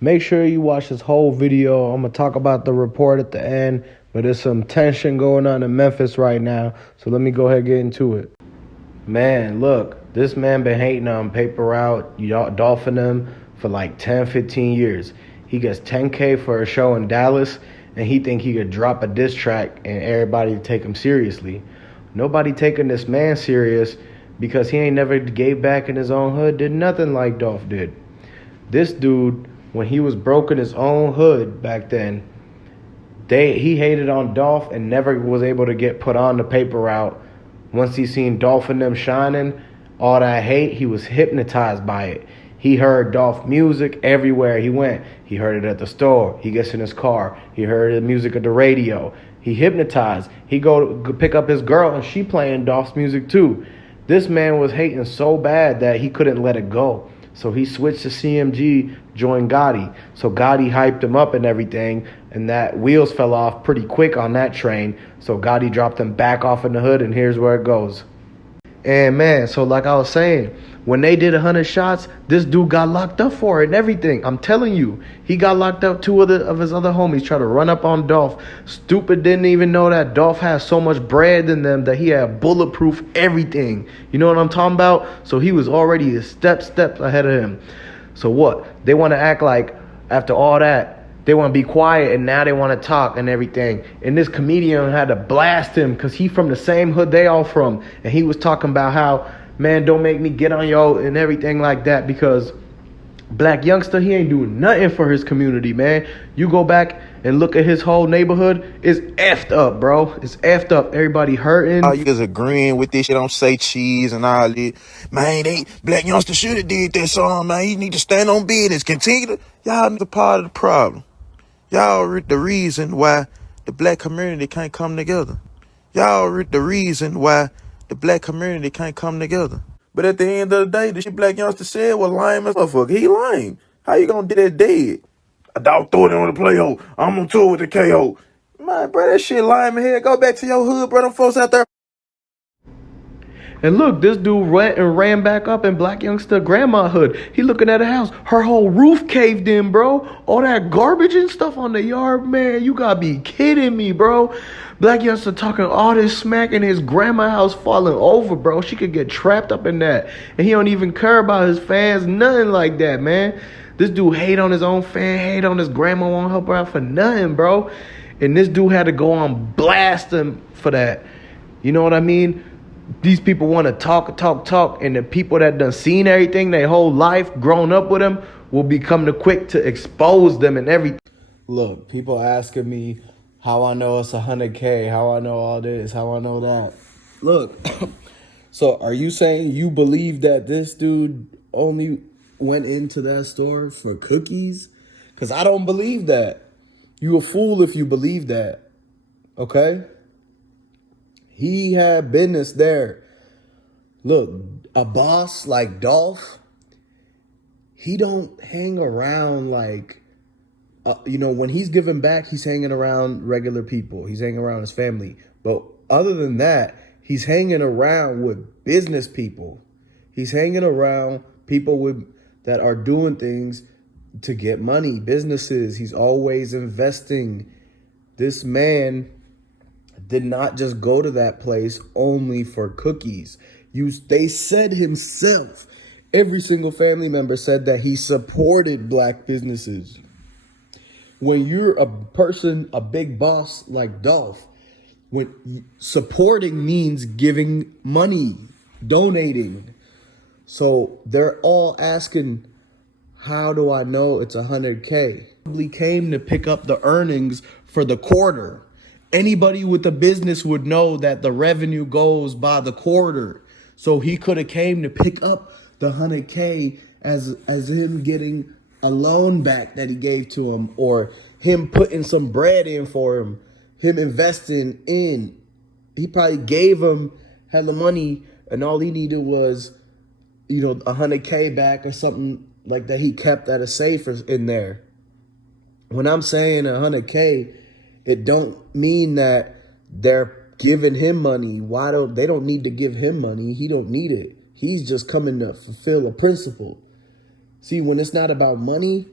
Make sure you watch this whole video. I'm going to talk about the report at the end, but there's some tension going on in Memphis right now. So let me go ahead and get into it. Man, look, this man been hating on Paper Route, Dolph and them for like 10, 15 years. He gets $10K for a show in Dallas, and he think he could drop a diss track and everybody take him seriously. Nobody taking this man serious because he ain't never gave back in his own hood, did nothing like Dolph did. This dude, when he was broke in his own hood back then, he hated on Dolph and never was able to get put on the Paper Route. Once he seen Dolph and them shining, all that hate, he was hypnotized by it. He heard Dolph music everywhere he went. He heard it at the store. He gets in his car. He heard the music at the radio. He hypnotized. He go pick up his girl and she playing Dolph's music too. This man was hating so bad that he couldn't let it go. So he switched to CMG, joined Gotti. So Gotti hyped him up and everything, and that wheels fell off pretty quick on that train. So Gotti dropped him back off in the hood, and here's where it goes. And man, so like I was saying, when they did 100 shots, this dude got locked up for it and everything. I'm telling you, he got locked up. Two of his other homies tried to run up on Dolph. Stupid didn't even know that Dolph has so much bread in them that he had bulletproof everything. You know what I'm talking about? So he was already a steps ahead of him. So what? They want to act like after all that, they want to be quiet, and now they want to talk and everything. And this comedian had to blast him because he from the same hood they all from. And he was talking about how, man, don't make me get on yo and everything like that, because Black Youngster, he ain't doing nothing for his community, man. You go back and look at his whole neighborhood, it's effed up, bro. It's effed up. Everybody hurting. All you guys agreeing with this shit, don't say cheese and all that. Man, Black Youngster should have did that song, man. You need to stand on business. Continue to, y'all the part of the problem. Y'all the reason why the black community can't come together. Y'all the reason why the black community can't come together. But at the end of the day, the shit Black Youngster said was lame as motherfucker. He lame. How you gonna do that dead? A dog threw it on the play hole. I'm on tour with the KO. Man, bro, that shit lame in here. Go back to your hood, bro. Them folks out there. And look, this dude ran back up in Black Youngster grandma hood. He looking at a house. Her whole roof caved in, bro. All that garbage and stuff on the yard, man. You gotta be kidding me, bro. Black Youngster talking all this smack and his grandma house falling over, bro. She could get trapped up in that. And he don't even care about his fans, nothing like that, man. This dude hate on his own fan, hate on his grandma, won't help her out for nothing, bro. And this dude had to go on blast him for that. You know what I mean? These people want to talk, and the people that done seen everything their whole life, grown up with them, will become the quick to expose them and everything. Look, people asking me how I know it's 100K, how I know all this, how I know that. Look, so are you saying you believe that this dude only went into that store for cookies? Because I don't believe that. You a fool if you believe that, okay? He had business there. Look, a boss like Dolph, he don't hang around like, when he's giving back, he's hanging around regular people. He's hanging around his family. But other than that, he's hanging around with business people. He's hanging around people that are doing things to get money, businesses. He's always investing. This man did not just go to that place only for cookies. They said himself, every single family member said that he supported black businesses. When you're a person, a big boss like Dolph, when supporting means giving money, donating. So they're all asking, how do I know it's 100K? He came to pick up the earnings for the quarter. Anybody with a business would know that the revenue goes by the quarter. So he could have came to pick up the 100K as him getting a loan back that he gave to him, or him putting some bread in for him, him investing in. He probably gave him hella money, and all he needed was, 100K back or something like that. He kept at a safe in there. When I'm saying 100K, it don't mean that they're giving him money. They don't need to give him money. He don't need it. He's just coming to fulfill a principle. See, when it's not about money,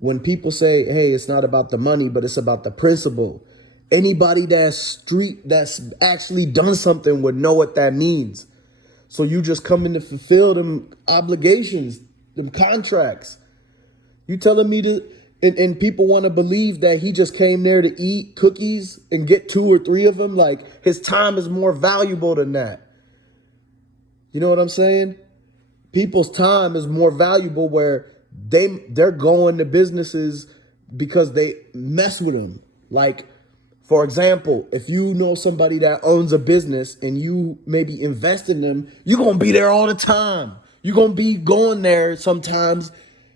When people say, hey, it's not about the money, but it's about the principle. Anybody that's actually done something would know what that means. So you just come in to fulfill them obligations, them contracts. You telling me to, and people want to believe that he just came there to eat cookies and get 2 or 3 of them. Like, his time is more valuable than that. You know what I'm saying? People's time is more valuable where they're going to businesses because they mess with them. Like, for example, if you know somebody that owns a business and you maybe invest in them, you're going to be there all the time. You're going to be going there sometimes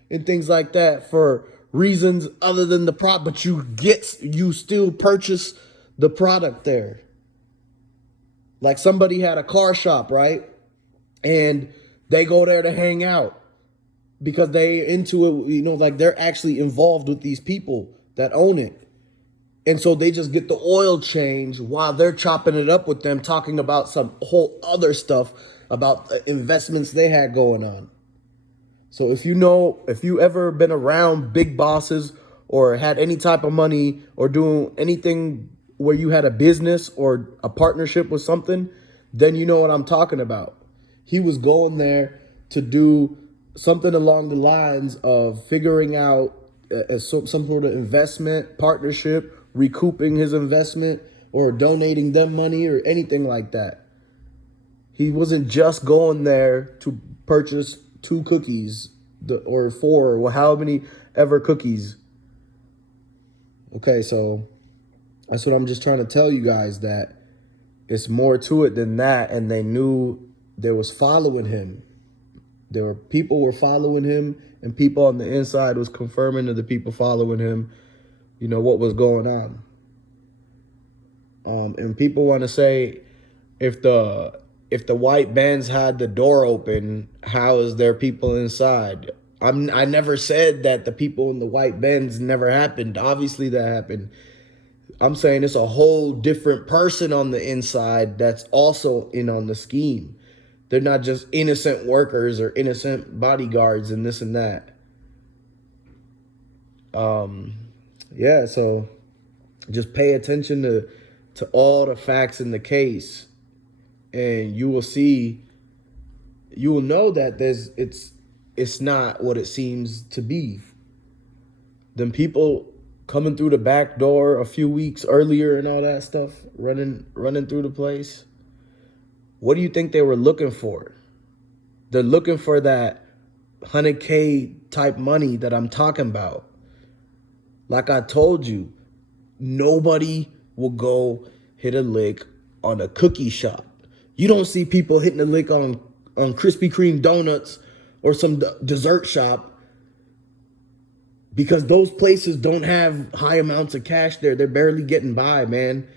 and things like that for reasons other than the product, but you still purchase the product there. Like, somebody had a car shop, right? And they go there to hang out because they into it, like they're actually involved with these people that own it. And so they just get the oil change while they're chopping it up with them, talking about some whole other stuff about investments they had going on. So if you ever been around big bosses or had any type of money or doing anything where you had a business or a partnership with something, then you know what I'm talking about. He was going there to do something along the lines of figuring out some sort of investment, partnership, recouping his investment, or donating them money or anything like that. He wasn't just going there to purchase 2 cookies or 4 or how many ever cookies. Okay, so that's what I'm just trying to tell you guys, that it's more to it than that. And they knew there was following him. People were following him, and people on the inside was confirming to the people following him, what was going on. And people want to say, if the white Benz had the door open, how is there people inside? I never said that the people in the white Benz never happened. Obviously that happened. I'm saying it's a whole different person on the inside that's also in on the scheme. They're not just innocent workers or innocent bodyguards and this and that. Yeah, so just pay attention to all the facts in the case, and you will know that it's not what it seems to be. Them people coming through the back door a few weeks earlier and all that stuff, running through the place. What do you think they were looking for? They're looking for that 100K type money that I'm talking about. Like I told you, nobody will go hit a lick on a cookie shop. You don't see people hitting a lick on Krispy Kreme donuts or some dessert shop, because those places don't have high amounts of cash there. They're barely getting by, man.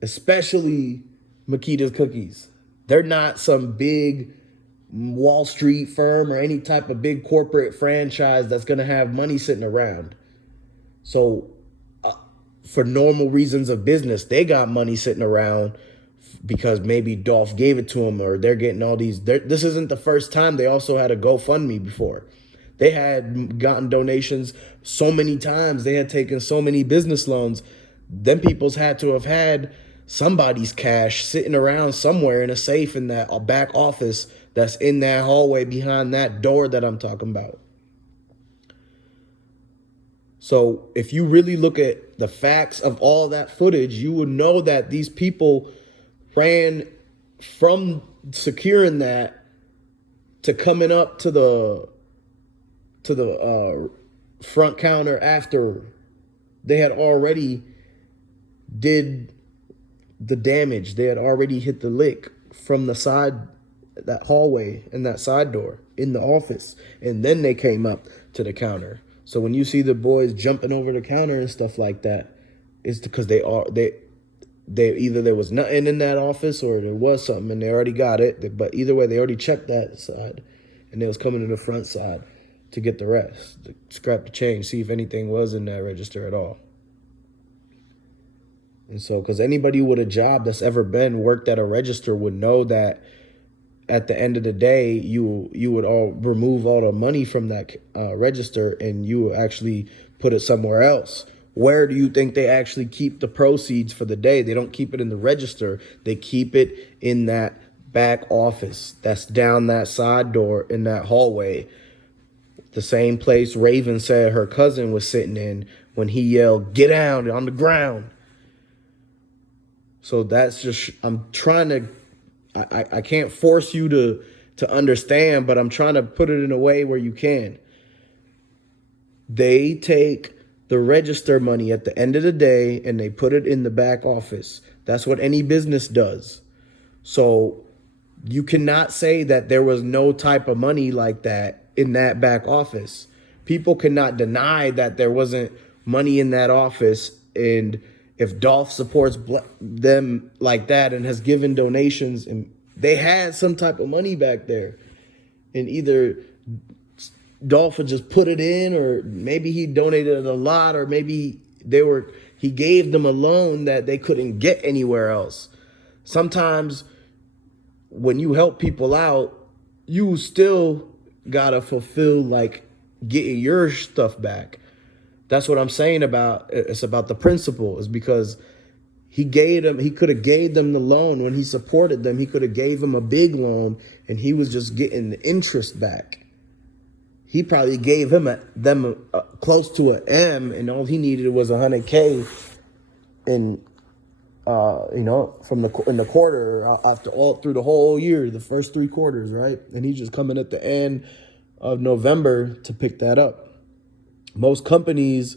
Especially Makedas cookies. They're not some big Wall Street firm or any type of big corporate franchise that's going to have money sitting around. So for normal reasons of business, they got money sitting around because maybe Dolph gave it to them, or they're getting all these. This isn't the first time. They also had a GoFundMe before. They had gotten donations so many times. They had taken so many business loans. Them peoples had to have had somebody's cash sitting around somewhere in a safe in that back office that's in that hallway behind that door that I'm talking about. So if you really look at the facts of all that footage, you would know that these people ran from securing that to coming up to the front counter after they had already did the damage. They had already hit the lick from the side, that hallway and that side door in the office. And then they came up to the counter. So when you see the boys jumping over the counter and stuff like that, it's because they either there was nothing in that office or there was something and they already got it. But either way, they already checked that side and they was coming to the front side to get the rest, to scrap the change, see if anything was in that register at all. And so, because anybody with a job that's ever worked at a register would know that at the end of the day, you would all remove all the money from that register, and you would actually put it somewhere else. Where do you think they actually keep the proceeds for the day? They don't keep it in the register. They keep it in that back office that's down that side door in that hallway. The same place Raven said her cousin was sitting in when he yelled, "Get down on the ground." So that's just, I'm trying to, I can't force you to understand, but I'm trying to put it in a way where you can. They take the register money at the end of the day and they put it in the back office. That's what any business does. So you cannot say that there was no type of money like that in that back office. People cannot deny that there wasn't money in that office. And if Dolph supports them like that and has given donations, and they had some type of money back there, and either Dolph would just put it in, or maybe he donated a lot, or maybe he gave them a loan that they couldn't get anywhere else. Sometimes when you help people out, you still gotta fulfill, like, getting your stuff back. That's what I'm saying about it's about the principle, is because he could have gave them the loan when he supported them. He could have gave them a big loan and he was just getting the interest back. He probably gave them close to an M, and all he needed was $100K in from in the quarter, after all through the whole year, the first 3 quarters, right? And he's just coming at the end of November to pick that up. Most companies,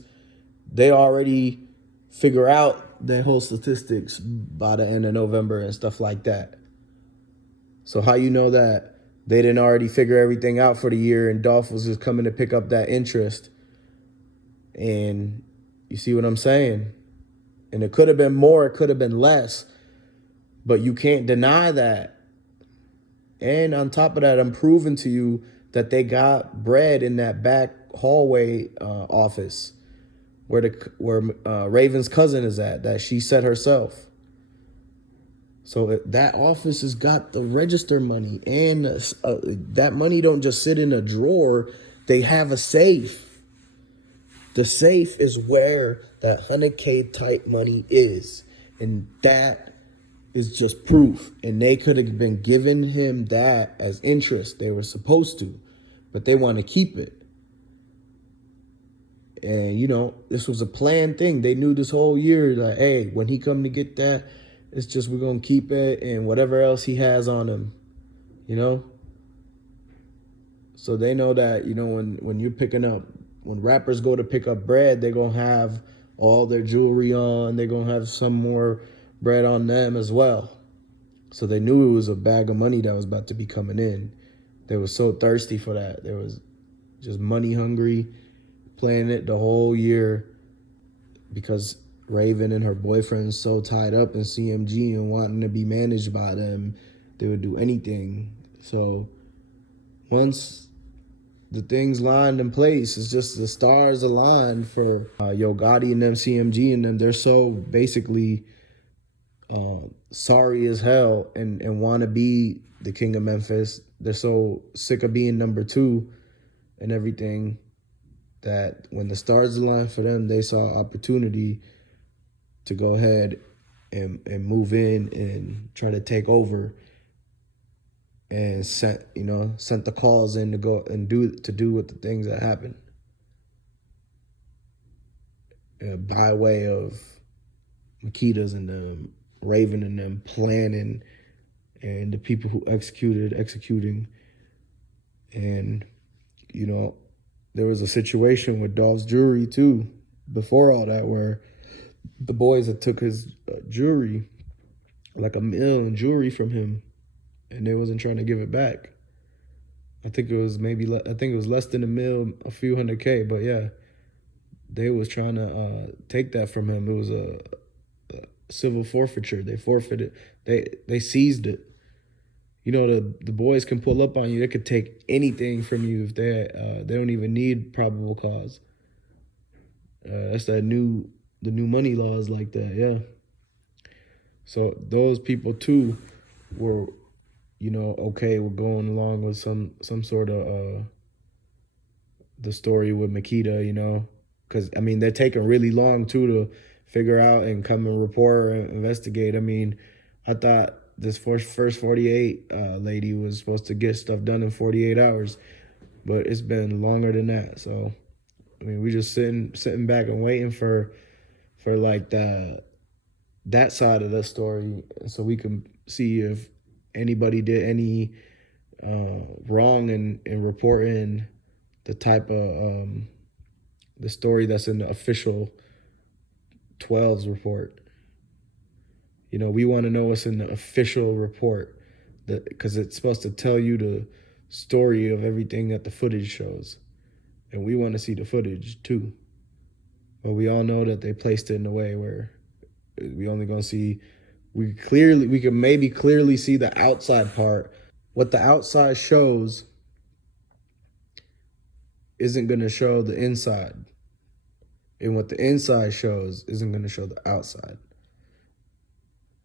they already figure out their whole statistics by the end of November and stuff like that. So how you know that they didn't already figure everything out for the year and Dolph was just coming to pick up that interest? And you see what I'm saying? And it could have been more, it could have been less, but you can't deny that. And on top of that, I'm proving to you that they got bread in that back hallway office where Raven's cousin is at, that she said herself. So that office has got the register money, and that money don't just sit in a drawer. They have a safe. The safe is where that 100K type money is. And that is just proof. And they could have been giving him that as interest. They were supposed to, but they want to keep it. And, this was a planned thing. They knew this whole year that, hey, when he come to get that, it's just we're going to keep it and whatever else he has on him, So they know that, when you're picking up, when rappers go to pick up bread, they're going to have all their jewelry on. They're going to have some more bread on them as well. So they knew it was a bag of money that was about to be coming in. They were so thirsty for that. They was just money hungry, playing it the whole year because Raven and her boyfriend so tied up in CMG and wanting to be managed by them, they would do anything. So once the things lined in place, it's just the stars aligned for Yo Gotti and them, CMG and them. They're so basically sorry as hell and want to be the king of Memphis. They're so sick of being number 2 and everything that when the stars aligned for them, they saw opportunity to go ahead and move in and try to take over, and sent the calls in to go and do with the things that happened, by way of Makedas and them, Raven and them planning, and the people who executing. And there was a situation with Dolph's jewelry too before all that, where the boys had took his jewelry, like $1 million in jewelry from him, and they wasn't trying to give it back. I think it was less than $1 million, a few $100K, but yeah, they was trying to take that from him. It was a civil forfeiture. They forfeited. They seized it. The boys can pull up on you. They could take anything from you if they don't even need probable cause. That's the new money laws like that, yeah. So those people too were okay with going along with some sort of the story with Makeda, because I mean they're taking really long too to figure out and come and report and investigate. I mean, I thought this first 48 lady was supposed to get stuff done in 48 hours, but it's been longer than that. So I mean, we just sitting back and waiting for like that side of the story, so we can see if anybody did any wrong in reporting the type of the story that's in the official 12's report. We want to know what's in the official report, because it's supposed to tell you the story of everything that the footage shows, and we want to see the footage too. But we all know that they placed it in a way where we only gonna see we can maybe clearly see the outside part. What the outside shows isn't gonna show the inside. And what the inside shows isn't gonna show the outside.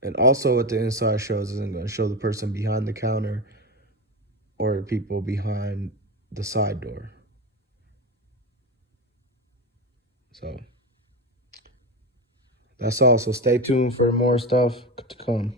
And also what the inside shows isn't gonna show the person behind the counter or the people behind the side door. So that's all. So stay tuned for more stuff to come.